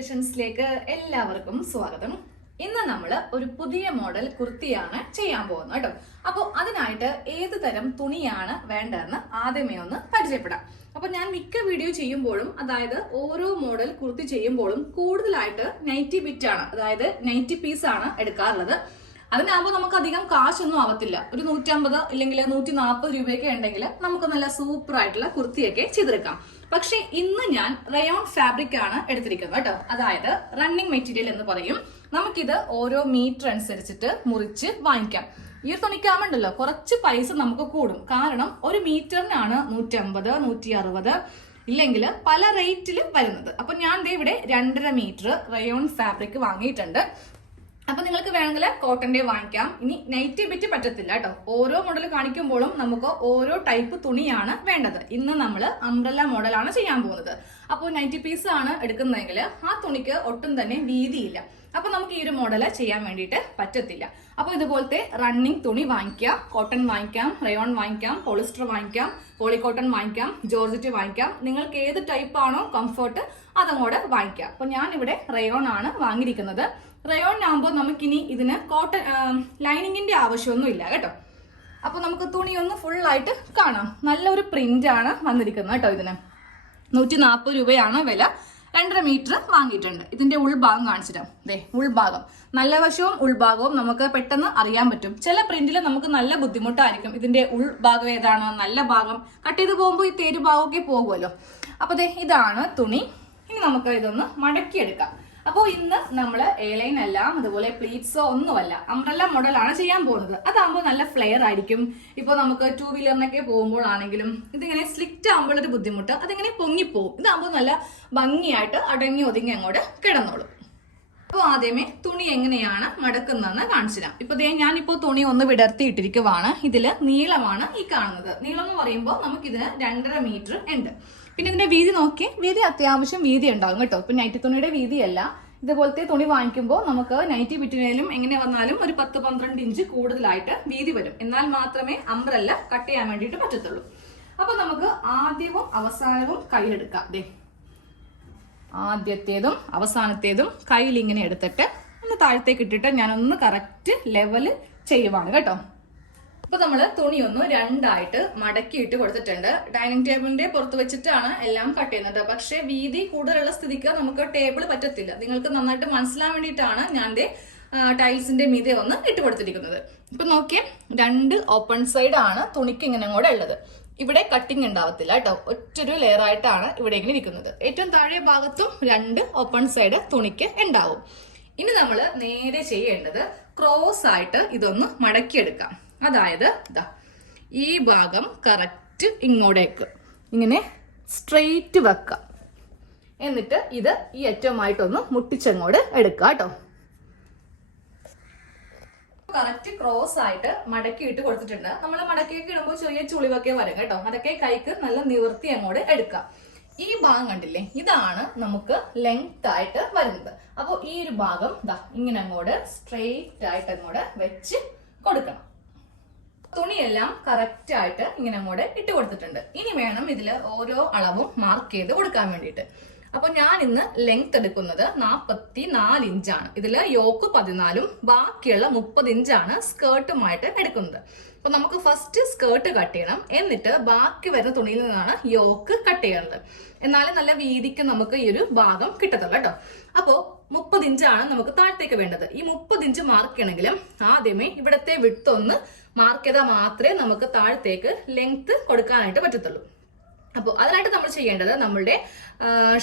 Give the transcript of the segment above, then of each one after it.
ക്രിയേഷൻസിലേക്ക് എല്ലാവർക്കും സ്വാഗതം. ഇന്ന് നമ്മൾ ഒരു പുതിയ മോഡൽ കുർത്തിയാണ് ചെയ്യാൻ പോകുന്നത് കേട്ടോ. അപ്പോൾ അതിനായിട്ട് ഏത് തരം തുണിയാണ് വേണ്ടതെന്ന് ആദ്യമേ ഒന്ന് പരിചയപ്പെടാം. അപ്പൊ ഞാൻ മിക്ക വീഡിയോ ചെയ്യുമ്പോഴും, അതായത് ഓരോ മോഡൽ കുർത്തി ചെയ്യുമ്പോഴും കൂടുതലായിട്ട് നൈറ്റി ബിറ്റ് ആണ്, അതായത് നൈറ്റി പീസ് ആണ് എടുക്കാറുള്ളത്. അതിനാകുമ്പോൾ നമുക്ക് അധികം കാശൊന്നും ആവത്തില്ല. ഒരു 150 ഇല്ലെങ്കിൽ 140 രൂപയൊക്കെ ഉണ്ടെങ്കിൽ നമുക്ക് നല്ല സൂപ്പർ ആയിട്ടുള്ള കുർത്തിയൊക്കെ ചെയ്തെടുക്കാം. പക്ഷെ ഇന്ന് ഞാൻ റയോൺ ഫാബ്രിക് ആണ് എടുത്തിരിക്കുന്നത് കേട്ടോ. അതായത് റണ്ണിങ് മെറ്റീരിയൽ എന്ന് പറയും. നമുക്കിത് ഓരോ മീറ്റർ അനുസരിച്ചിട്ട് മുറിച്ച് വാങ്ങിക്കാം. ഈ ഒരു തുണിക്കാവുണ്ടല്ലോ കുറച്ച് പൈസ നമുക്ക് കൂടും. കാരണം ഒരു മീറ്ററിനാണ് 150, 160 ഇല്ലെങ്കിൽ പല റേറ്റിലും വരുന്നത്. അപ്പൊ ഞാൻ ഇവിടെ 2.5 മീറ്റർ റയോൺ ഫാബ്രിക് വാങ്ങിയിട്ടുണ്ട്. അപ്പൊ നിങ്ങൾക്ക് വേണമെങ്കിൽ കോട്ടന്റെ വാങ്ങിക്കാം. ഇനി നൈറ്റി ബിറ്റ് പറ്റത്തില്ല കേട്ടോ. ഓരോ മോഡൽ കാണിക്കുമ്പോഴും നമുക്ക് ഓരോ ടൈപ്പ് തുണിയാണ് വേണ്ടത്. ഇന്ന് നമ്മൾ അംബ്രല്ല മോഡലാണ് ചെയ്യാൻ പോകുന്നത്. അപ്പോൾ നൈറ്റി പീസ് ആണ് എടുക്കുന്നതെങ്കിൽ ആ തുണിക്ക് ഒട്ടും തന്നെ വീതിയില്ല. അപ്പൊ നമുക്ക് ഈ ഒരു മോഡല് ചെയ്യാൻ വേണ്ടിയിട്ട് പറ്റത്തില്ല. അപ്പൊ ഇതുപോലത്തെ റണ്ണിങ് തുണി വാങ്ങിക്കാം. കോട്ടൺ വാങ്ങിക്കാം, റയോൺ വാങ്ങിക്കാം, പോളിസ്റ്റർ വാങ്ങിക്കാം, പോളിക്കോട്ടൺ വാങ്ങിക്കാം, ജോർജറ്റ് വാങ്ങിക്കാം. നിങ്ങൾക്ക് ഏത് ടൈപ്പ് ആണോ കംഫർട്ട് അതങ്ങോട്ട് വാങ്ങിക്കാം. അപ്പൊ ഞാൻ ഇവിടെ റയോൺ ആണ് വാങ്ങിയിരിക്കുന്നത്. റയോൺ ആകുമ്പോൾ നമുക്കിനി ഇതിന് കോട്ടൺ ലൈനിങ്ങിന്റെ ആവശ്യമൊന്നും ഇല്ല കേട്ടോ. അപ്പൊ നമുക്ക് തുണി ഒന്ന് ഫുൾ ആയിട്ട് കാണാം. നല്ലൊരു പ്രിന്റ് ആണ് വന്നിരിക്കുന്നത് കേട്ടോ. ഇതിന് 140 രൂപയാണ് വില. 2.5 മീറ്റർ വാങ്ങിയിട്ടുണ്ട്. ഇതിന്റെ ഉൾഭാഗം കാണിച്ചിട്ടാ. ദേ ഉൾഭാഗം, നല്ല വശവും ഉൾഭാഗവും നമുക്ക് പെട്ടെന്ന് അറിയാൻ പറ്റും. ചില പ്രിന്റിൽ നമുക്ക് നല്ല ബുദ്ധിമുട്ടായിരിക്കും ഇതിന്റെ ഉൾഭാഗം ഏതാണ് നല്ല ഭാഗം. കട്ട് ചെയ്ത് പോകുമ്പോൾ ഈ തേരു ഭാഗമൊക്കെ പോകുമല്ലോ. അപ്പൊ ദേ ഇതാണ് തുണി. ഇനി നമുക്ക് ഇതൊന്ന് മടക്കിയെടുക്കാം. അപ്പോൾ ഇന്ന് നമ്മൾ എയർലൈൻ അല്ല, അതുപോലെ പ്ലീറ്റ്സോ ഒന്നുമല്ല, അംബ്രല്ല മോഡലാണ് ചെയ്യാൻ പോകുന്നത്. അതാകുമ്പോൾ നല്ല ഫ്ലെയർ ആയിരിക്കും. ഇപ്പോൾ നമുക്ക് 2 വീലറിനൊക്കെ പോകുമ്പോഴാണെങ്കിലും ഇതിങ്ങനെ സ്ലിക്റ്റ് ആകുമ്പോൾ ഒരു ബുദ്ധിമുട്ട്, അതിങ്ങനെ പൊങ്ങിപ്പോവും. ഇതാകുമ്പോൾ നല്ല ഭംഗിയായിട്ട് അടങ്ങി ഒതുങ്ങി അങ്ങോട്ട് കിടന്നോളും. അപ്പോൾ ആദ്യമേ തുണി എങ്ങനെയാണ് മടക്കുന്നതെന്ന് കാണിച്ചു തരാം. ഇപ്പൊ ഞാനിപ്പോ തുണി ഒന്ന് വിടർത്തിയിട്ടിരിക്കുവാണ്. ഇതില് നീളമാണ് ഈ കാണുന്നത്. നീളം എന്ന് പറയുമ്പോൾ നമുക്കിതിന് 2.5 മീറ്റർ ഉണ്ട്. പിന്നെ ഇതിന്റെ വീതി നോക്കി, വീതി അത്യാവശ്യം വീതി ഉണ്ടാകും കേട്ടോ. ഇപ്പൊ നൈറ്റി തുണിയുടെ വീതിയല്ല. ഇതുപോലത്തെ തുണി വാങ്ങിക്കുമ്പോൾ നമുക്ക് നൈറ്റി ബിറ്റിനേലും എങ്ങനെ വന്നാലും ഒരു 10-12 ഇഞ്ച് കൂടുതലായിട്ട് വീതി വരും. എന്നാൽ മാത്രമേ അംബ്രല്ല കട്ട് ചെയ്യാൻ വേണ്ടിയിട്ട് പറ്റത്തുള്ളൂ. അപ്പൊ നമുക്ക് ആദ്യവും അവസാനവും കയ്യിലെടുക്കാം. ദേ ആദ്യത്തേതും അവസാനത്തേതും കയ്യിൽ ഇങ്ങനെ എടുത്തിട്ട് ഒന്ന് താഴത്തേക്ക് ഇട്ടിട്ട് ഞാനൊന്ന് കറക്റ്റ് ലെവല് ചെയ്യുവാണ് കേട്ടോ. ഇപ്പൊ നമ്മള് തുണി ഒന്ന് 2ആയിട്ട് മടക്കിയിട്ട് കൊടുത്തിട്ടുണ്ട്. ഡൈനിങ് ടേബിളിന്റെ പുറത്ത് വെച്ചിട്ടാണ് എല്ലാം കട്ട് ചെയ്യുന്നത്. പക്ഷെ വീതി കൂടുതലുള്ള സ്ഥിതിക്ക് നമുക്ക് ടേബിൾ പറ്റത്തില്ല. നിങ്ങൾക്ക് നന്നായിട്ട് മനസ്സിലാൻ വേണ്ടിയിട്ടാണ് ഞാൻ ടൈൽസിന്റെ മീതെ ഒന്ന് ഇട്ട് കൊടുത്തിരിക്കുന്നത്. ഇപ്പൊ നോക്കിയേ, 2 ഓപ്പൺ സൈഡ് ആണ് തുണിക്ക് ഇങ്ങനെ കൂടെ ഉള്ളത്. ഇവിടെ കട്ടിങ് ഉണ്ടാവത്തില്ല കേട്ടോ. ഒറ്റൊരു ലെയർ ആയിട്ടാണ് ഇവിടെ ഇങ്ങനെ ഇരിക്കുന്നത്. ഏറ്റവും താഴെ ഭാഗത്തും 2 ഓപ്പൺ സൈഡ് തുണിക്ക് ഉണ്ടാവും. ഇനി നമ്മൾ നേരെ ചെയ്യേണ്ടത് ക്രോസ് ആയിട്ട് ഇതൊന്ന് മടക്കിയെടുക്കാം. അതായത് ഇതാ ഈ ഭാഗം കറക്റ്റ് ഇങ്ങോട്ടേക്ക് ഇങ്ങനെ സ്ട്രെയിറ്റ് വെക്കാം. എന്നിട്ട് ഇത് ഈ അറ്റമായിട്ടൊന്ന് മുട്ടിച്ചങ്ങോട്ട് എടുക്കുക കേട്ടോ. കറക്റ്റ് ക്രോസ് ആയിട്ട് മടക്കി ഇട്ട് കൊടുത്തിട്ടുണ്ട്. നമ്മൾ മടക്കിയൊക്കെ ഇടുമ്പോൾ ചെറിയ ചുളിവൊക്കെ വരും കേട്ടോ. അതൊക്കെ കൈക്ക് നല്ല നിവർത്തി അങ്ങോട്ട് എടുക്കാം. ഈ ഭാഗം കണ്ടില്ലേ, ഇതാണ് നമുക്ക് ലെങ്ത് ആയിട്ട് വരുന്നത്. അപ്പോൾ ഈ ഒരു ഭാഗം ഇതാ ഇങ്ങനെ അങ്ങോട്ട് സ്ട്രെയിറ്റ് ആയിട്ട് അങ്ങോട്ട് വെച്ച് കൊടുക്കണം. തുണിയെല്ലാം കറക്റ്റ് ആയിട്ട് ഇങ്ങനെ അങ്ങോട്ട് ഇട്ട് കൊടുത്തിട്ടുണ്ട്. ഇനി വേണം ഇതിൽ ഓരോ അളവും മാർക്ക് ചെയ്ത് കൊടുക്കാൻ വേണ്ടിയിട്ട്. അപ്പൊ ഞാൻ ഇന്ന് ലെങ്ത് എടുക്കുന്നത് 44 ഇഞ്ചാണ്. ഇതില് യോക്ക് 14ഉം ബാക്കിയുള്ള 30 ഇഞ്ചാണ് സ്കേർട്ടുമായിട്ട് എടുക്കുന്നത്. അപ്പൊ നമുക്ക് ഫസ്റ്റ് സ്കേർട്ട് കട്ട് ചെയ്യണം. എന്നിട്ട് ബാക്കി വരുന്ന തുണിയിൽ നിന്നാണ് യോക്ക് കട്ട് ചെയ്യേണ്ടത്. എന്നാലും നല്ല വീതിക്ക് നമുക്ക് ഈ ഒരു ഭാഗം കിട്ടത്തുള്ളൂ കേട്ടോ. അപ്പോ 30 ഇഞ്ചാണ് നമുക്ക് താഴത്തേക്ക് വേണ്ടത്. ഈ 30 ഇഞ്ച് മാർക്ക് ചെയ്യണമെങ്കിലും ആദ്യമേ ഇവിടത്തെ വിഡ്ത്ത് ഒന്ന് മാർക്ക് ചെയ്താൽ മാത്രമേ നമുക്ക് താഴത്തേക്ക് ലെങ്ത് കൊടുക്കാനായിട്ട് പറ്റത്തുള്ളൂ. അപ്പോൾ അതിനായിട്ട് നമ്മൾ ചെയ്യേണ്ടത് നമ്മളുടെ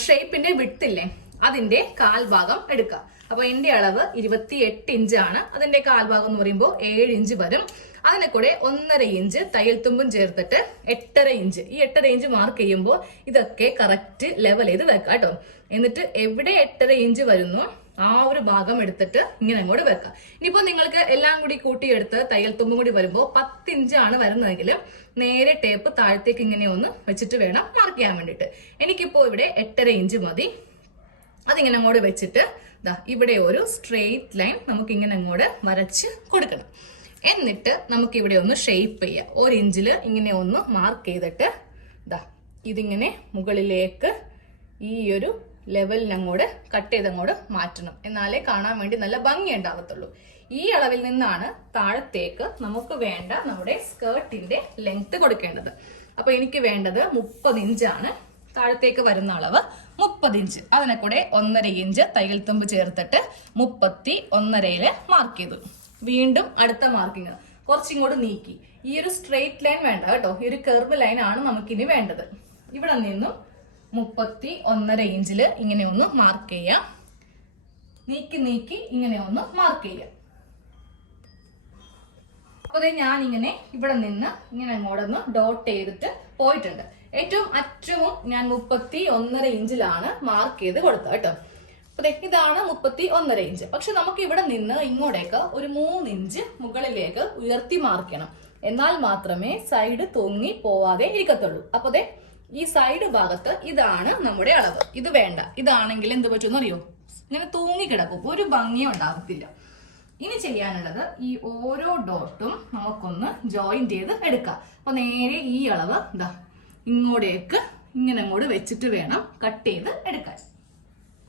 ഷേപ്പിന്റെ വിഡ്ത്ത് ഇല്ലേ, അതിന്റെ കാൽഭാഗം എടുക്കുക. അപ്പൊ എന്റെ അളവ് 28 ഇഞ്ചാണ്. അതിന്റെ കാൽഭാഗം എന്ന് പറയുമ്പോൾ 7 ഇഞ്ച് വരും. അതിനെ കൂടെ 1.5 ഇഞ്ച് തയ്യൽ തുമ്പും ചേർത്തിട്ട് 8.5 ഇഞ്ച്. ഈ 8.5 ഇഞ്ച് മാർക്ക് ചെയ്യുമ്പോൾ ഇതൊക്കെ കറക്റ്റ് ലെവൽ ചെയ്ത് വെക്കാം കേട്ടോ. എന്നിട്ട് എവിടെ 8.5 ഇഞ്ച് വരുന്നു ആ ഒരു ഭാഗം എടുത്തിട്ട് ഇങ്ങനെ അങ്ങോട്ട് വെക്കാം. ഇനിയിപ്പോ നിങ്ങൾക്ക് എല്ലാം കൂടി കൂട്ടിയെടുത്ത് തയ്യൽ തുമ്പും കൂടി വരുമ്പോൾ 10 ഇഞ്ചാണ് വരുന്നതെങ്കിൽ നേരെ ടേപ്പ് താഴത്തേക്ക് ഇങ്ങനെ ഒന്ന് വെച്ചിട്ട് വേണം മാർക്ക് ചെയ്യാൻ വേണ്ടിയിട്ട്. എനിക്കിപ്പോ ഇവിടെ 8.5 ഇഞ്ച് മതി. അതിങ്ങനെ അങ്ങോട്ട് വെച്ചിട്ട് ഇവിടെ ഒരു സ്ട്രെയിറ്റ് ലൈൻ നമുക്ക് ഇങ്ങനെ അങ്ങോട്ട് വരച്ച് കൊടുക്കണം. എന്നിട്ട് നമുക്ക് ഇവിടെ ഒന്ന് ഷേപ്പ് ചെയ്യാം. 1 ഇഞ്ചില് ഇങ്ങനെ ഒന്ന് മാർക്ക് ചെയ്തിട്ട് ഇതിങ്ങനെ മുകളിലേക്ക് ഈ ഒരു ലെവലിനങ്ങോട്ട് കട്ട് ചെയ്തങ്ങോട്ട് മാറ്റണം. എന്നാലേ കാണാൻ വേണ്ടി നല്ല ഭംഗി ഉണ്ടാകത്തുള്ളൂ. ഈ അളവിൽ നിന്നാണ് താഴത്തേക്ക് നമുക്ക് വേണ്ട നമ്മുടെ സ്കേർട്ടിന്റെ ലെങ്ത് കൊടുക്കേണ്ടത്. അപ്പൊ എനിക്ക് വേണ്ടത് 30 ഇഞ്ചാണ്. താഴത്തേക്ക് വരുന്ന അളവ് 30 ഇഞ്ച്. അതിനെ കൂടെ 1.5 ഇഞ്ച് തയ്യൽ തുമ്പ് ചേർത്തിട്ട് 31.5 മാർക്ക് ചെയ്തു. വീണ്ടും അടുത്ത മാർക്കിങ് കുറച്ചിങ്ങോട്ട് നീക്കി. ഈ ഒരു സ്ട്രെയിറ്റ് ലൈൻ വേണ്ട കേട്ടോ, ഈ ഒരു കർവ് ലൈൻ ആണ് നമുക്കിനി വേണ്ടത്. ഇവിടെ നിന്നും 31.5 ഇഞ്ചില് ഇങ്ങനെ ഒന്ന് മാർക്ക് ചെയ്യാം. നീക്കി ഇങ്ങനെ ഒന്ന് മാർക്ക് ചെയ്യാം. അപ്പൊ ഞാൻ ഇങ്ങനെ ഇവിടെ നിന്ന് ഇങ്ങനെ അങ്ങോട്ടൊന്ന് ഡോട്ട് ചെയ്തിട്ട് പോയിട്ടുണ്ട്. ഏറ്റവും അറ്റവും ഞാൻ 31.5 ഇഞ്ചിലാണ് മാർക്ക് ചെയ്ത് കൊടുത്തത് കേട്ടോ. അപ്പൊ ഇതാണ് 31.5 ഇഞ്ച്. പക്ഷെ നമുക്ക് ഇവിടെ നിന്ന് ഇങ്ങോട്ടേക്ക് ഒരു 3 ഇഞ്ച് മുകളിലേക്ക് ഉയർത്തി മാർക്ക് ചെയ്യണം. എന്നാൽ മാത്രമേ സൈഡ് തൂങ്ങി പോവാതെ ഇരിക്കത്തുള്ളൂ. അപ്പൊ ഈ സൈഡ് ഭാഗത്ത് ഇതാണ് നമ്മുടെ അളവ്. ഇത് വേണ്ട. ഇതാണെങ്കിൽ എന്ത് പറ്റുമെന്ന് അറിയോ, ഇങ്ങനെ തൂങ്ങി കിടക്കും, ഒരു ഭംഗിയും ഉണ്ടാകത്തില്ല. ഇനി ചെയ്യാനുള്ളത് ഈ ഓരോ ഡോട്ടും നമുക്കൊന്ന് ജോയിൻ ചെയ്ത് എടുക്കാം. അപ്പൊ നേരെ ഈ അളവ് ഇതാ ഇങ്ങോട്ടേക്ക് ഇങ്ങനെ അങ്ങോട്ട് വെച്ചിട്ട് വേണം കട്ട് ചെയ്ത് എടുക്കാൻ.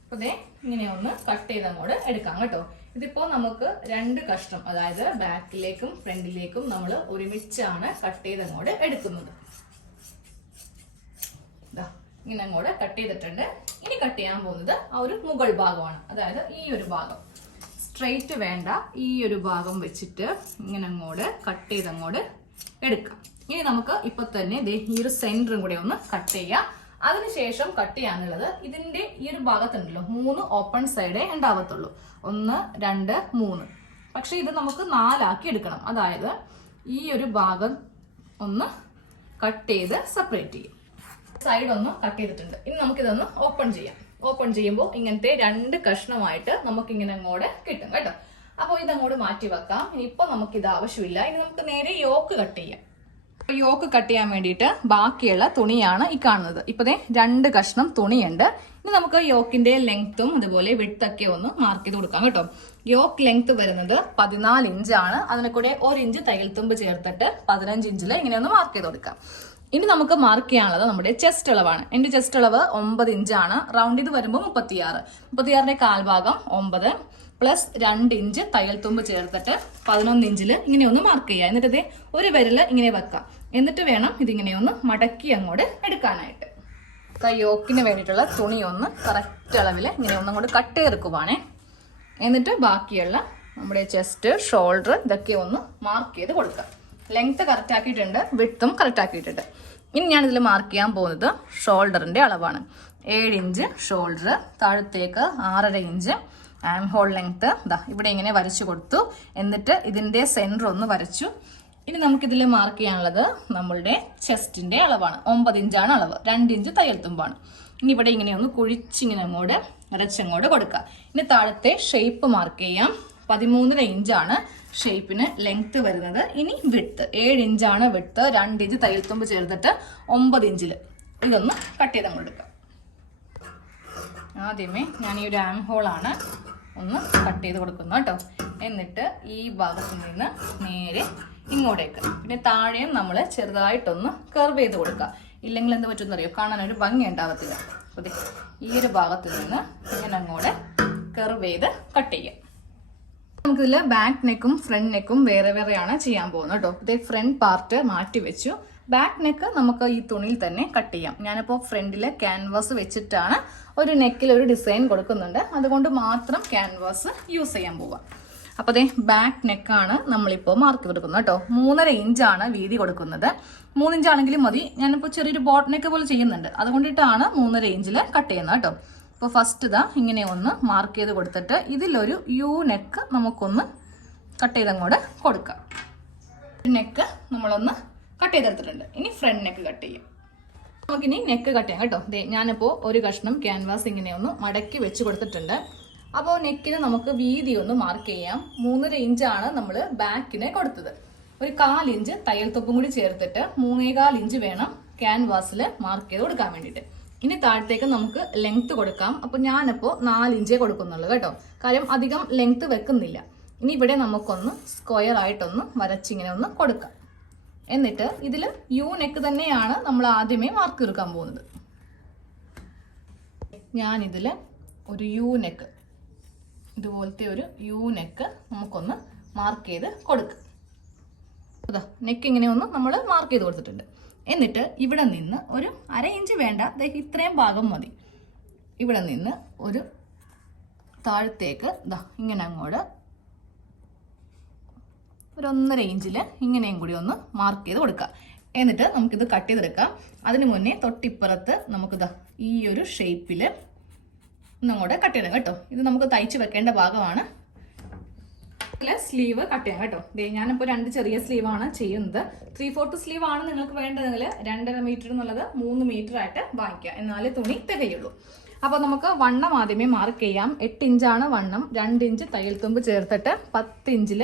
അപ്പൊ ഇങ്ങനെ ഒന്ന് കട്ട് ചെയ്ത് അങ്ങോട്ട് എടുക്കാം കേട്ടോ. ഇതിപ്പോ നമുക്ക് 2 കഷ്ണം, അതായത് ബാക്കിലേക്കും ഫ്രണ്ടിലേക്കും നമ്മൾ ഒരുമിച്ചാണ് കട്ട് ചെയ്ത് അങ്ങോട്ട് എടുക്കുന്നത്. ഇങ്ങനെ അങ്ങോട്ട് കട്ട് ചെയ്തിട്ടുണ്ട്. ഇനി കട്ട് ചെയ്യാൻ പോകുന്നത് ആ ഒരു മുകൾ ഭാഗമാണ്, അതായത് ഈ ഒരു ഭാഗം. സ്ട്രെയിറ്റ് വേണ്ട, ഈ ഒരു ഭാഗം വെച്ചിട്ട് ഇങ്ങനെ അങ്ങോട്ട് കട്ട് ചെയ്ത് അങ്ങോട്ട് എടുക്കാം. ഇനി നമുക്ക് ഇപ്പൊ തന്നെ ഈ ഒരു സെന്ററും കൂടെ ഒന്ന് കട്ട് ചെയ്യാം. അതിനുശേഷം കട്ട് ചെയ്യാനുള്ളത് ഇതിന്റെ ഈ ഒരു ഭാഗത്തുണ്ടല്ലോ 3 ഓപ്പൺ സൈഡേ ഉണ്ടാവത്തുള്ളൂ. 1, 2, 3. പക്ഷെ ഇത് നമുക്ക് 4 ആക്കി എടുക്കണം. അതായത് ഈ ഒരു ഭാഗം ഒന്ന് കട്ട് ചെയ്ത് സെപ്പറേറ്റ് ചെയ്യും. സൈഡ് ഒന്ന് കട്ട് ചെയ്തിട്ടുണ്ട്. ഇനി നമുക്കിതൊന്ന് ഓപ്പൺ ചെയ്യാം. ഓപ്പൺ ചെയ്യുമ്പോൾ ഇങ്ങനത്തെ 2 കഷ്ണമായിട്ട് നമുക്ക് ഇങ്ങനെ അങ്ങോട്ട് കിട്ടും കേട്ടോ. അപ്പോൾ ഇതങ്ങോട്ട് മാറ്റി വെക്കാം. ഇനിയിപ്പോ നമുക്കിത് ആവശ്യമില്ല. ഇനി നമുക്ക് നേരെ യോക്ക് കട്ട് ചെയ്യാം. യോക്ക് കട്ട് ചെയ്യാൻ വേണ്ടിയിട്ട് ബാക്കിയുള്ള തുണിയാണ് ഈ കാണുന്നത്. ഇപ്പൊ 2 കഷ്ണം തുണിയുണ്ട്. ഇനി നമുക്ക് യോക്കിന്റെ ലെങ്ത്തും അതുപോലെ വിഡ്ത്തൊക്കെ ഒന്ന് മാർക്ക് ചെയ്ത് കൊടുക്കാം കേട്ടോ. യോക്ക് ലെങ്ത് വരുന്നത് 14 ഇഞ്ചാണ്. അതിനെ കൂടെ 1 ഇഞ്ച് തയ്യൽ തുമ്പ് ചേർത്തിട്ട് 15 ഇഞ്ചിൽ ഇങ്ങനെ ഒന്ന് മാർക്ക് ചെയ്ത് കൊടുക്കാം. ഇനി നമുക്ക് മാർക്ക് ചെയ്യാനുള്ളത് നമ്മുടെ ചെസ്റ്റ് അളവാണ്. എന്റെ ചെസ്റ്റ് അളവ് 9 ഇഞ്ചാണ്. റൗണ്ട് ചെയ്ത് വരുമ്പോൾ 36. കാൽഭാഗം 9 പ്ലസ് 2 ഇഞ്ച് തയ്യൽ തുമ്പ് ചേർത്തിട്ട് 11 ഇഞ്ചിൽ ഇങ്ങനെ ഒന്ന് മാർക്ക് ചെയ്യാം. എന്നിട്ട് ഒരു വിരല് ഇങ്ങനെ വെക്കാം. എന്നിട്ട് വേണം ഇതിങ്ങനെ ഒന്ന് മടക്കി അങ്ങോട്ട് എടുക്കാനായിട്ട്. യോക്കിന് വേണ്ടിയിട്ടുള്ള തുണി ഒന്ന് കറക്റ്റ് അളവിൽ ഇങ്ങനെ ഒന്നും കൂടെ കട്ട് ചെയ്തെടുക്കുവാണേ. എന്നിട്ട് ബാക്കിയുള്ള നമ്മുടെ ചെസ്റ്റ്, ഷോൾഡർ ഇതൊക്കെ ഒന്ന് മാർക്ക് ചെയ്ത് കൊടുക്കാം. ലെങ്ത് കറക്റ്റ് ആക്കിയിട്ടുണ്ട്, വിഡ്ത്തും കറക്റ്റ് ആക്കിയിട്ടുണ്ട്. ഇനി ഞാൻ ഇതിൽ മാർക്ക് ചെയ്യാൻ പോകുന്നത് ഷോൾഡറിന്റെ അളവാണ്. 7 ഇഞ്ച് ഷോൾഡർ, താഴത്തേക്ക് 6.5 ഇഞ്ച് ആം ഹോൾ ലെങ്ത് ഇവിടെ ഇങ്ങനെ വരച്ചു കൊടുത്തു. എന്നിട്ട് ഇതിന്റെ സെന്റർ ഒന്ന് വരച്ചു. ഇനി നമുക്കിതിൽ മാർക്ക് ചെയ്യാനുള്ളത് നമ്മളുടെ ചെസ്റ്റിന്റെ അളവാണ്. 9 ഇഞ്ചാണ് അളവ്. 2 ഇഞ്ച് തയ്യൽ തുമ്പാണ്. ഇനി ഇവിടെ ഇങ്ങനെ ഒന്ന് കുഴിച്ചിങ്ങനെ അങ്ങോട്ട് അരച്ചങ്ങോട്ട് കൊടുക്കുക. ഇനി താഴത്തെ ഷേപ്പ് മാർക്ക് ചെയ്യാം. 13.5 ഇഞ്ചാണ് ഷേപ്പിന് ലെങ്ത് വരുന്നത്. ഇനി വിഡ്ത്ത് 7 ഇഞ്ചാണ് വിഡ്ത്ത്. 2 ഇഞ്ച് തയ്യൽ തുമ്പ് ചേർത്തിട്ട് 9 ഇഞ്ചിൽ ഇതൊന്ന് കട്ട് ചെയ്ത് അങ്ങോട്ട് എടുക്കാം. ആദ്യമേ ഞാൻ ഈ ഒരു ആം ഹോളാണ് ഒന്ന് കട്ട് ചെയ്ത് കൊടുക്കുന്നത് കേട്ടോ. എന്നിട്ട് ഈ ഭാഗത്ത് നിന്ന് നേരെ ഇങ്ങോട്ടേക്ക്, പിന്നെ താഴെയും നമ്മൾ ചെറുതായിട്ടൊന്ന് കർവ് ചെയ്ത് കൊടുക്കുക. ഇല്ലെങ്കിൽ എന്ത് പറ്റുമെന്ന് അറിയോ, കാണാൻ ഒരു ഭംഗി ഉണ്ടാകത്തില്ല. അതെ, ഈ ഒരു ഭാഗത്ത് നിന്ന് ഇങ്ങനെ അങ്ങോട്ട് കർവ് ചെയ്ത് കട്ട് ചെയ്യാം. നമുക്കിതിൽ ബാക്ക് നെക്കും ഫ്രണ്ട് നെക്കും വേറെ വേറെയാണ് ചെയ്യാൻ പോകുന്നത് കേട്ടോ. ഇതേ ഫ്രണ്ട് പാർട്ട് മാറ്റി വെച്ചു. ബാക്ക് നെക്ക് നമുക്ക് ഈ തുണിയിൽ തന്നെ കട്ട് ചെയ്യാം. ഞാനിപ്പോൾ ഫ്രണ്ടില് ക്യാൻവാസ് വെച്ചിട്ടാണ് ഒരു നെക്കിൽ ഒരു ഡിസൈൻ കൊടുക്കുന്നുണ്ട്. അതുകൊണ്ട് മാത്രം ക്യാൻവാസ് യൂസ് ചെയ്യാൻ പോവാം. അപ്പോൾ അതേ ബാക്ക് നെക്കാണ് നമ്മളിപ്പോൾ മാർക്ക് കൊടുക്കുന്നത് കേട്ടോ. 3.5 ഇഞ്ചാണ് വീതി കൊടുക്കുന്നത്. 3 ഇഞ്ചാണെങ്കിലും മതി. ഞാനിപ്പോൾ ചെറിയൊരു ബോട്ട് നെക്ക് പോലെ ചെയ്യുന്നുണ്ട്. അതുകൊണ്ടിട്ടാണ് 3.5 ഇഞ്ചിൽ കട്ട് ചെയ്യുന്നത് കേട്ടോ. അപ്പോൾ ഫസ്റ്റ് ഇങ്ങനെ ഒന്ന് മാർക്ക് ചെയ്ത് കൊടുത്തിട്ട് ഇതിലൊരു യു നെക്ക് നമുക്കൊന്ന് കട്ട് ചെയ്തങ്ങോട്ട് കൊടുക്കാം. നെക്ക് നമ്മളൊന്ന് കട്ട് ചെയ്തെടുത്തിട്ടുണ്ട്. ഇനി ഫ്രണ്ട് നെക്ക് കട്ട് ചെയ്യാം. നമുക്കിനി നെക്ക് കട്ട് ചെയ്യാം കേട്ടോ. ഞാനിപ്പോൾ ഒരു കഷ്ണം ക്യാൻവാസ് ഇങ്ങനെ ഒന്ന് മടക്കി വെച്ച് കൊടുത്തിട്ടുണ്ട്. അപ്പോൾ നെക്കിന് നമുക്ക് വീതി ഒന്ന് മാർക്ക് ചെയ്യാം. 3.5 ഇഞ്ചാണ് നമ്മൾ ബാക്കിന് കൊടുത്തത്. ഒരു 1/4 ഇഞ്ച് തയ്യൽ തൊപ്പും കൂടി ചേർത്തിട്ട് 3.25 ഇഞ്ച് വേണം ക്യാൻവാസിൽ മാർക്ക് ചെയ്ത് കൊടുക്കാൻ വേണ്ടിയിട്ട്. ഇനി താഴത്തേക്ക് നമുക്ക് ലെങ്ത് കൊടുക്കാം. അപ്പോൾ ഞാനിപ്പോൾ 4 ഇഞ്ചേ കൊടുക്കുന്നുള്ളൂ കേട്ടോ. കാര്യം അധികം ലെങ്ത് വെക്കുന്നില്ല. ഇനി ഇവിടെ നമുക്കൊന്ന് സ്ക്വയർ ആയിട്ടൊന്ന് വരച്ചിങ്ങനെ ഒന്ന് കൊടുക്കാം. എന്നിട്ട് ഇതിൽ യു നെക്ക് തന്നെയാണ് നമ്മൾ ആദ്യമേ മാർക്ക് എടുക്കാൻ പോകുന്നത്. ഞാനിതിൽ ഒരു യു നെക്ക്, ഇതുപോലത്തെ ഒരു യു നെക്ക് നമുക്കൊന്ന് മാർക്ക് ചെയ്ത് കൊടുക്കാം. അതാ നെക്ക് ഇങ്ങനെ ഒന്ന് നമ്മൾ മാർക്ക് ചെയ്ത് കൊടുത്തിട്ടുണ്ട്. എന്നിട്ട് ഇവിടെ നിന്ന് ഒരു 1/2 ഇഞ്ച് വേണ്ട, ഇത്രയും ഭാഗം മതി. ഇവിടെ നിന്ന് ഒരു താഴത്തേക്ക് ഇതാ ഇങ്ങനെ അങ്ങോട്ട് ഒരു 1.5 ഇഞ്ചിൽ ഇങ്ങനെയും കൂടി ഒന്ന് മാർക്ക് ചെയ്ത് കൊടുക്കുക. എന്നിട്ട് നമുക്കിത് കട്ട് ചെയ്തെടുക്കാം. അതിന് മുന്നേ തൊട്ടിപ്പുറത്ത് നമുക്കിതാ ഈ ഒരു ഷേപ്പിൽ ഒന്നങ്ങോട്ട് കട്ട് ചെയ്യണം കേട്ടോ. ഇത് നമുക്ക് തയ്ച്ച് വെക്കേണ്ട ഭാഗമാണ്. സ്ലീവ് കട്ട് ചെയ്യാം കേട്ടോ. ഞാനിപ്പോൾ 2 ചെറിയ സ്ലീവാണ് ചെയ്യുന്നത്. 3/4 സ്ലീവ് ആണ് നിങ്ങൾക്ക് വേണ്ടതെങ്കിൽ 2.5 മീറ്റർ എന്നുള്ളത് 3 മീറ്റർ ആയിട്ട് വാങ്ങിക്കുക, എന്നാലേ തുണി തികയുള്ളൂ. അപ്പോൾ നമുക്ക് വണ്ണം ആദ്യമേ മാർക്ക് ചെയ്യാം. 8 ഇഞ്ചാണ് വണ്ണം. 2 ഇഞ്ച് തയ്യൽ തുമ്പ് ചേർത്തിട്ട് 10 ഇഞ്ചിൽ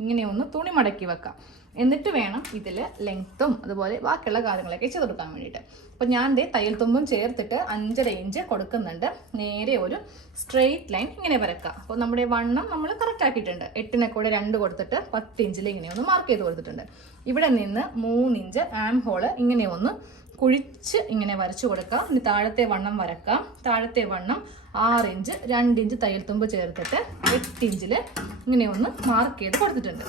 ഇങ്ങനെ ഒന്ന് തുണി മടക്കി വെക്കാം. എന്നിട്ട് വേണം ഇതിൽ ലെങ്ത്തും അതുപോലെ ബാക്കിയുള്ള കാര്യങ്ങളൊക്കെ ചെയ്ത് കൊടുക്കാൻ വേണ്ടിയിട്ട്. അപ്പോൾ ഞാൻ തയ്യൽ തുമ്പും ചേർത്തിട്ട് 5.5 ഇഞ്ച് കൊടുക്കുന്നുണ്ട്. നേരെ ഒരു സ്ട്രെയിറ്റ് ലൈൻ ഇങ്ങനെ വരക്കാം. അപ്പോൾ നമ്മുടെ വണ്ണം നമ്മൾ കറക്റ്റ് ആക്കിയിട്ടുണ്ട്. 8നെ കൂടെ 2 കൊടുത്തിട്ട് 10 ഇഞ്ചിൽ ഇങ്ങനെ ഒന്ന് മാർക്ക് ചെയ്ത് കൊടുത്തിട്ടുണ്ട്. ഇവിടെ നിന്ന് 3 ഇഞ്ച് ആം ഹോള് ഇങ്ങനെ ഒന്ന് കുഴിച്ച് ഇങ്ങനെ വരച്ചു കൊടുക്കാം. ഇനി താഴത്തെ വണ്ണം വരക്കാം. താഴത്തെ വണ്ണം 6 ഇഞ്ച് 2 ഇഞ്ച് തയ്യൽ തുമ്പ് ചേർത്തിട്ട് 8 ഇഞ്ചിൽ ഇങ്ങനെ ഒന്ന് മാർക്ക് ചെയ്ത് കൊടുത്തിട്ടുണ്ട്.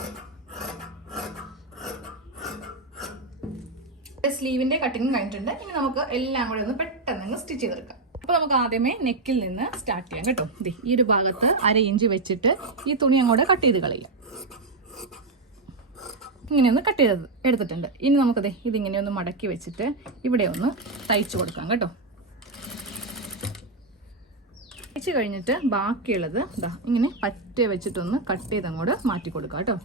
സ്ലീവിന്റെ കട്ടിങ് കഴിഞ്ഞിട്ടുണ്ട്. ഇനി നമുക്ക് എല്ലാം കൂടെ ഒന്ന് പെട്ടെന്ന് സ്റ്റിച്ച് ചെയ്തെടുക്കാം. അപ്പോൾ നമുക്ക് ആദ്യമേ നെക്കിൽ നിന്ന് സ്റ്റാർട്ട് ചെയ്യാം കേട്ടോ. ഈ ഒരു ഭാഗത്ത് 1/2 ഇഞ്ച് വെച്ചിട്ട് ഈ തുണി അങ്ങോട്ട് കട്ട് ചെയ്ത് കളയാം. ഇങ്ങനെ ഒന്ന് കട്ട് ചെയ്ത് എടുത്തിട്ടുണ്ട്. ഇനി നമുക്കത് ഇതിങ്ങനെ ഒന്ന് മടക്കി വെച്ചിട്ട് ഇവിടെ ഒന്ന് തയ്ച്ചു കൊടുക്കാം കേട്ടോ. തയ്ച്ച് കഴിഞ്ഞിട്ട് ബാക്കിയുള്ളത് ഇങ്ങനെ പറ്റ വെച്ചിട്ടൊന്ന് കട്ട് ചെയ്ത് അങ്ങോട്ട് മാറ്റി കൊടുക്കാം കേട്ടോ.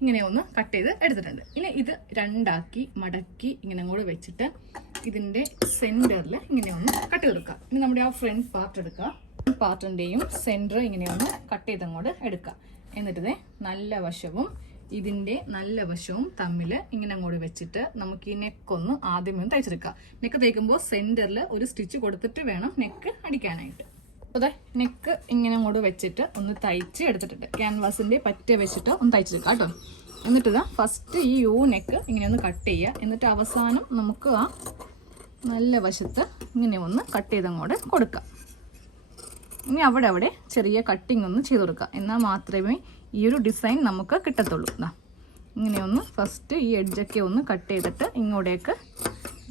ഇങ്ങനെ ഒന്ന് കട്ട് ചെയ്ത് എടുത്തിട്ടുണ്ട്. ഇനി ഇത് 2 ആക്കി മടക്കി ഇങ്ങനെ അങ്ങോട്ട് വെച്ചിട്ട് ഇതിൻ്റെ സെൻറ്ററിൽ ഇങ്ങനെ ഒന്ന് കട്ട് ചെയ്തെടുക്കുക. ഇനി നമ്മുടെ ആ ഫ്രണ്ട് പാർട്ട് എടുക്കുക. പാർട്ടിൻ്റെയും സെൻറ്റർ ഇങ്ങനെ ഒന്ന് കട്ട് ചെയ്ത് അങ്ങോട്ട് എടുക്കുക. എന്നിട്ട് നല്ല വശവും ഇതിൻ്റെ നല്ല വശവും തമ്മിൽ ഇങ്ങനെ അങ്ങോട്ട് വെച്ചിട്ട് നമുക്ക് ഈ നെക്കൊന്ന് ആദ്യമേ ഒന്ന് തയ്ച്ചെടുക്കാം. നെക്ക് തയ്ക്കുമ്പോൾ സെൻറ്ററിൽ ഒരു സ്റ്റിച്ച് കൊടുത്തിട്ട് വേണം നെക്ക് അടിക്കാനായിട്ട്. അതെ നെക്ക് ഇങ്ങനെ അങ്ങോട്ട് വെച്ചിട്ട് ഒന്ന് തയ്ച്ച് എടുത്തിട്ടുണ്ട്. ക്യാൻവാസിൻ്റെ പറ്റ വെച്ചിട്ട് ഒന്ന് തയ്ച്ചെടുക്കാം കേട്ടോ. എന്നിട്ട് ഫസ്റ്റ് ഈ യു നെക്ക് ഇങ്ങനെ ഒന്ന് കട്ട് ചെയ്യുക. എന്നിട്ട് അവസാനം നമുക്ക് ആ നല്ല വശത്ത് ഇങ്ങനെ ഒന്ന് കട്ട് ചെയ്ത് അങ്ങോട്ട് കൊടുക്കാം. ഇനി അവിടെ ചെറിയ കട്ടിങ് ഒന്ന് ചെയ്ത് കൊടുക്കുക. എന്നാൽ മാത്രമേ ഈ ഒരു ഡിസൈൻ നമുക്ക് കിട്ടത്തുള്ളൂ. ഇങ്ങനെ ഒന്ന് ഫസ്റ്റ് ഈ എഡ്ജൊക്കെ ഒന്ന് കട്ട് ചെയ്തിട്ട് ഇങ്ങോട്ടേക്ക്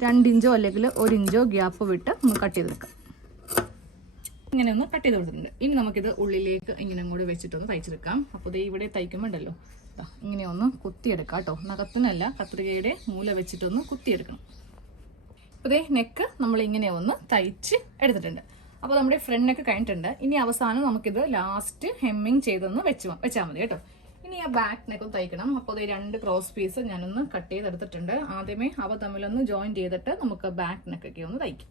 2 ഇഞ്ചോ അല്ലെങ്കിൽ 1 ഇഞ്ചോ ഗ്യാപ്പ് വിട്ട് ഒന്ന് കട്ട് ചെയ്തെടുക്കാം. ഇങ്ങനെ ഒന്ന് കട്ട് ചെയ്ത് കൊടുത്തിട്ടുണ്ട്. ഇനി നമുക്കിത് ഉള്ളിലേക്ക് ഇങ്ങനെ അങ്ങോട്ട് വെച്ചിട്ടൊന്ന് തയ്ച്ചെടുക്കാം. അപ്പോൾ ഇത് ഇവിടെ തയ്ക്കുമ്പോണ്ടല്ലോ ഇങ്ങനെ ഒന്ന് കുത്തിയെടുക്കാം കേട്ടോ. നഖത്തിനല്ല, കത്രികയുടെ മൂല വെച്ചിട്ടൊന്ന് കുത്തിയെടുക്കണം. അപ്പോൾ നെക്ക് നമ്മൾ ഇങ്ങനെ ഒന്ന് തയ്ച്ച് എടുത്തിട്ടുണ്ട്. അപ്പോൾ നമ്മുടെ ഫ്രണ്ട് നെക്ക് കഴിഞ്ഞിട്ടുണ്ട്. ഇനി അവസാനം നമുക്കിത് ലാസ്റ്റ് ഹെമ്മിങ് ചെയ്തൊന്ന് വെച്ചാൽ മതി കേട്ടോ. ഇനി ആ ബാക്ക് നെക്ക് തയ്ക്കണം. അപ്പോൾ 2 ക്രോസ് പീസ് ഞാനൊന്ന് കട്ട് ചെയ്തെടുത്തിട്ടുണ്ട്. ആദ്യമേ അവ തമ്മിലൊന്ന് ജോയിൻ ചെയ്തിട്ട് നമുക്ക് ബാക്ക് നെക്കൊക്കെ ഒന്ന് തയ്ക്കാം.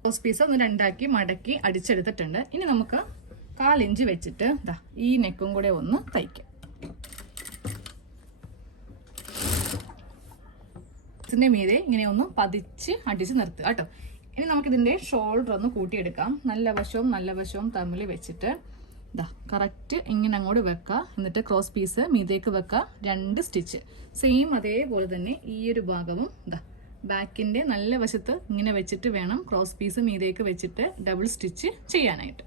ക്രോസ് പീസ് ഒന്ന് 2 ആക്കി മടക്കി അടിച്ചെടുത്തിട്ടുണ്ട്. ഇനി നമുക്ക് 1/4 ഇഞ്ച് വെച്ചിട്ട് ഈ നെക്കും കൂടെ ഒന്ന് തയ്ക്കാം. ഇതിന്റെ മീതെ ഇങ്ങനെ ഒന്ന് പതിച്ച് അടിച്ച് നിർത്തുക കേട്ടോ. ഇനി നമുക്കിതിൻ്റെ ഷോൾഡർ ഒന്ന് കൂട്ടിയെടുക്കാം. നല്ല വശവും തമ്മിൽ വെച്ചിട്ട് കറക്റ്റ് ഇങ്ങനെ അങ്ങോട്ട് വെക്കുക. എന്നിട്ട് ക്രോസ് പീസ് മീതേക്ക് വെക്കുക. 2 സ്റ്റിച്ച് സെയിം അതേപോലെ തന്നെ ഈ ഒരു ഭാഗവും ബാക്കിൻ്റെ നല്ല വശത്ത് ഇങ്ങനെ വെച്ചിട്ട് വേണം ക്രോസ് പീസ് മീതേക്ക് വെച്ചിട്ട് ഡബിൾ സ്റ്റിച്ച് ചെയ്യാനായിട്ട്.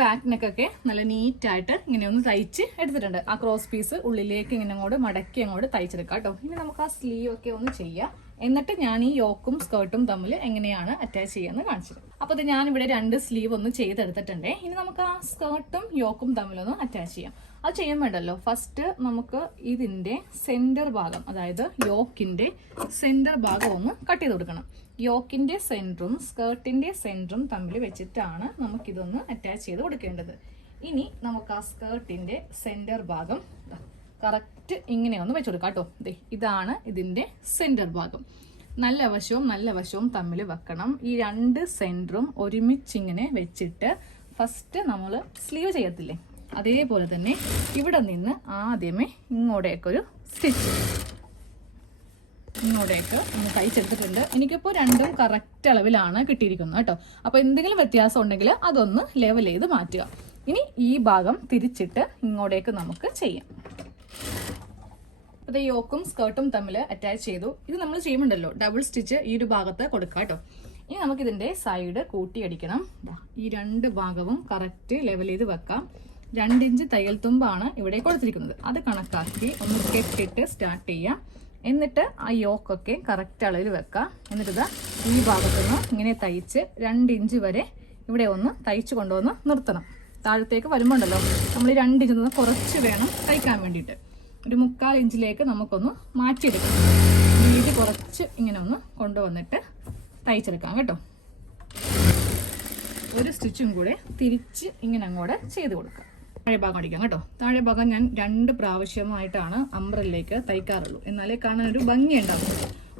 ബാക്ക് നെക്കൊക്കെ നല്ല നീറ്റായിട്ട് ഇങ്ങനെ ഒന്ന് തയ്ച്ച് എടുത്തിട്ടുണ്ട്. ആ ക്രോസ് പീസ് ഉള്ളിലേക്ക് ഇങ്ങനെ അങ്ങോട്ട് മടക്കി അങ്ങോട്ട് തയ്ച്ചെടുക്കാം കേട്ടോ. ഇനി നമുക്ക് ആ സ്ലീവ് ഒക്കെ ഒന്ന് ചെയ്യാം. എന്നിട്ട് ഞാൻ ഈ യോക്കും സ്കേർട്ടും തമ്മിൽ എങ്ങനെയാണ് അറ്റാച്ച് ചെയ്യാന്ന് കാണിച്ചത്. അപ്പോൾ ഇത് ഞാനിവിടെ 2 സ്ലീവ് ഒന്ന് ചെയ്തെടുത്തിട്ടുണ്ട്. ഇനി നമുക്ക് ആ സ്കേർട്ടും യോക്കും തമ്മിലൊന്ന് അറ്റാച്ച് ചെയ്യാം. അത് ചെയ്യാൻ വേണ്ടല്ലോ, ഫസ്റ്റ് നമുക്ക് ഇതിൻ്റെ സെൻറ്റർ ഭാഗം, അതായത് യോക്കിൻ്റെ സെൻറ്റർ ഭാഗം ഒന്ന് കട്ട് ചെയ്ത് കൊടുക്കണം. യോക്കിൻ്റെ സെൻറ്ററും സ്കേർട്ടിൻ്റെ സെൻറ്ററും തമ്മിൽ വെച്ചിട്ടാണ് നമുക്കിതൊന്ന് അറ്റാച്ച് ചെയ്ത് കൊടുക്കേണ്ടത്. ഇനി നമുക്ക് ആ സ്കേർട്ടിൻ്റെ സെൻറ്റർ ഭാഗം കറക്റ്റ് ഇങ്ങനെ ഒന്ന് വെച്ച് കൊടുക്കാം കേട്ടോ. ഇതാണ് ഇതിൻ്റെ സെൻറ്റർ ഭാഗം. നല്ല വശവും തമ്മിൽ വെക്കണം. ഈ 2 സെൻറ്ററും ഒരുമിച്ചിങ്ങനെ വെച്ചിട്ട് ഫസ്റ്റ് നമ്മൾ സ്ലീവ് ചെയ്യത്തില്ലേ, അതേപോലെ തന്നെ ഇവിടെ നിന്ന് ആദ്യമേ ഇങ്ങോട്ടേക്കൊരു സ്റ്റിച്ച് ഇങ്ങോട്ടേക്ക് ഒന്ന് തയ്ച്ചെടുത്തിട്ടുണ്ട്. എനിക്കിപ്പോൾ 2ഉം കറക്റ്റ് അളവിലാണ് കിട്ടിയിരിക്കുന്നത് കേട്ടോ. അപ്പോൾ എന്തെങ്കിലും വ്യത്യാസം ഉണ്ടെങ്കിൽ അതൊന്ന് ലെവൽ ചെയ്ത് മാറ്റുക. ഇനി ഈ ഭാഗം തിരിച്ചിട്ട് ഇങ്ങോട്ടേക്ക് നമുക്ക് ചെയ്യാം. അപ്പോൾ യോക്കും സ്കേർട്ടും തമ്മിൽ അറ്റാച്ച് ചെയ്തു. ഇത് നമ്മൾ ചെയ്യുന്നുണ്ടല്ലോ, ഡബിൾ സ്റ്റിച്ച് ഈ ഒരു ഭാഗത്ത് കൊടുക്കുക കേട്ടോ. ഇനി നമുക്കിതിന്റെ സൈഡ് കൂട്ടിയടിക്കണം. ഈ 2 ഭാഗവും കറക്റ്റ് ലെവൽ ചെയ്ത് വെക്കാം. 2 ഇഞ്ച് തയ്യൽ തുമ്പാണ് ഇവിടെ കൊടുത്തിരിക്കുന്നത്. അത് കണക്കാക്കി ഒന്ന് കെട്ടിട്ട് സ്റ്റാർട്ട് ചെയ്യാം. എന്നിട്ട് ആ യോക്കൊക്കെ കറക്റ്റ് അളവിൽ വെക്കാം. എന്നിട്ട് ഈ ഭാഗത്തുനിന്ന് ഇങ്ങനെ തയ്ച്ച് 2 ഇഞ്ച് വരെ ഇവിടെ ഒന്ന് തയ്ച്ച് കൊണ്ടുവന്ന് നിർത്തണം. താഴത്തേക്ക് വരുമ്പോണ്ടല്ലോ നമ്മൾ 2 ഇഞ്ചിൽ നിന്ന് കുറച്ച് വേണം തയ്ക്കാൻ വേണ്ടിയിട്ട്. ഒരു 1/4 ഇഞ്ചിലേക്ക് നമുക്കൊന്ന് മാറ്റിയെടുക്കണം. വീതി കുറച്ച് ഇങ്ങനെ ഒന്ന് കൊണ്ടുവന്നിട്ട് തയ്ച്ചെടുക്കാം കേട്ടോ. ഒരു സ്റ്റിച്ചും കൂടെ തിരിച്ച് ഇങ്ങനെ അങ്ങോട്ട് ചെയ്ത് കൊടുക്കാം. താഴെ ഭാഗം അടിക്കാം കേട്ടോ. താഴെ ഭാഗം ഞാൻ 2 പ്രാവശ്യമായിട്ടാണ് അംബ്രല്ലേക്ക് തയ്ക്കാറുള്ളൂ. എന്നാലേ കാണാൻ ഒരു ഭംഗി ഉണ്ടാവും.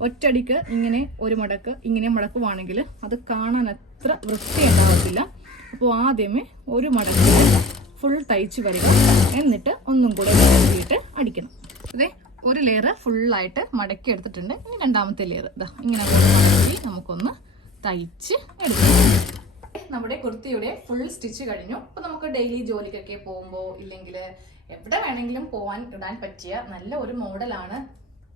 ഒറ്റടിക്ക് ഇങ്ങനെ ഒരു മടക്ക് ഇങ്ങനെ മടക്കുവാണെങ്കിൽ അത് കാണാൻ അത്ര വൃത്തി ഉണ്ടാവത്തില്ല. അപ്പോൾ ആദ്യമേ ഒരു മടക്ക് ഫുൾ തയ്ച്ച് വരിക. എന്നിട്ട് ഒന്നും കൂടെ മടക്കിയിട്ട് അടിക്കണം. അതെ, ഒരു ലെയർ ഫുള്ളായിട്ട് മടക്കി എടുത്തിട്ടുണ്ട്. ഇനി 2ാമത്തെ ലെയർ ഇങ്ങനെ മടക്കി നമുക്കൊന്ന് തയ്ച്ച് എടുക്കാം. നമ്മുടെ കുർത്തിയുടെ ഫുൾ സ്റ്റിച്ച് കഴിഞ്ഞു. അപ്പൊ നമുക്ക് ഡെയിലി ജോലിക്കൊക്കെ പോകുമ്പോൾ ഇല്ലെങ്കിൽ എവിടെ വേണമെങ്കിലും പോവാൻ ഇടാൻ പറ്റിയ നല്ല ഒരു മോഡലാണ്.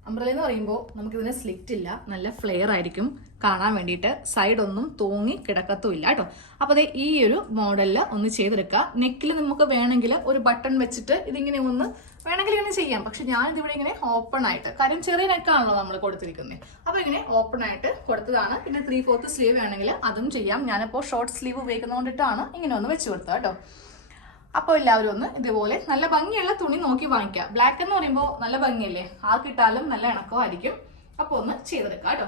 അംബ്രല എന്ന് പറയുമ്പോൾ നമുക്കിതിന് സ്ലിറ്റ് ഇല്ല, നല്ല ഫ്ലെയർ ആയിരിക്കും കാണാൻ വേണ്ടിയിട്ട്. സൈഡ് ഒന്നും തൂങ്ങി കിടക്കത്തും ഇല്ല കേട്ടോ. അപ്പൊ അതെ, ഈ ഒരു മോഡലിൽ ഒന്ന് ചെയ്തെടുക്കുക. നെക്കിൽ നമുക്ക് വേണമെങ്കിൽ ഒരു ബട്ടൺ വെച്ചിട്ട് ഇതിങ്ങനെ ഒന്ന് വേണമെങ്കിൽ ഇങ്ങനെ ചെയ്യാം. പക്ഷെ ഞാൻ ഇതിവിടെ ഇങ്ങനെ ഓപ്പൺ ആയിട്ട്, കാര്യം ചെറിയ നെക്കാണല്ലോ നമ്മൾ കൊടുത്തിരിക്കുന്നത്, അപ്പൊ ഇങ്ങനെ ഓപ്പൺ ആയിട്ട് കൊടുത്തതാണ്. പിന്നെ 3/4 സ്ലീവ് വേണമെങ്കിൽ അതും ചെയ്യാം. ഞാനിപ്പോൾ ഷോർട്ട് സ്ലീവ് ഉപയോഗിക്കുന്നതുകൊണ്ടിട്ടാണ് ഇങ്ങനെ ഒന്ന് വെച്ച് കൊടുത്തത് കേട്ടോ. അപ്പോൾ എല്ലാവരും ഒന്ന് ഇതുപോലെ നല്ല ഭംഗിയുള്ള തുണി നോക്കി വാങ്ങിക്കുക. ബ്ലാക്ക് എന്ന് പറയുമ്പോൾ നല്ല ഭംഗിയല്ലേ, ആർക്കിട്ടാലും നല്ല ഇണക്കമായിരിക്കും. അപ്പോൾ ഒന്ന് ചെയ്തെടുക്കാം കേട്ടോ.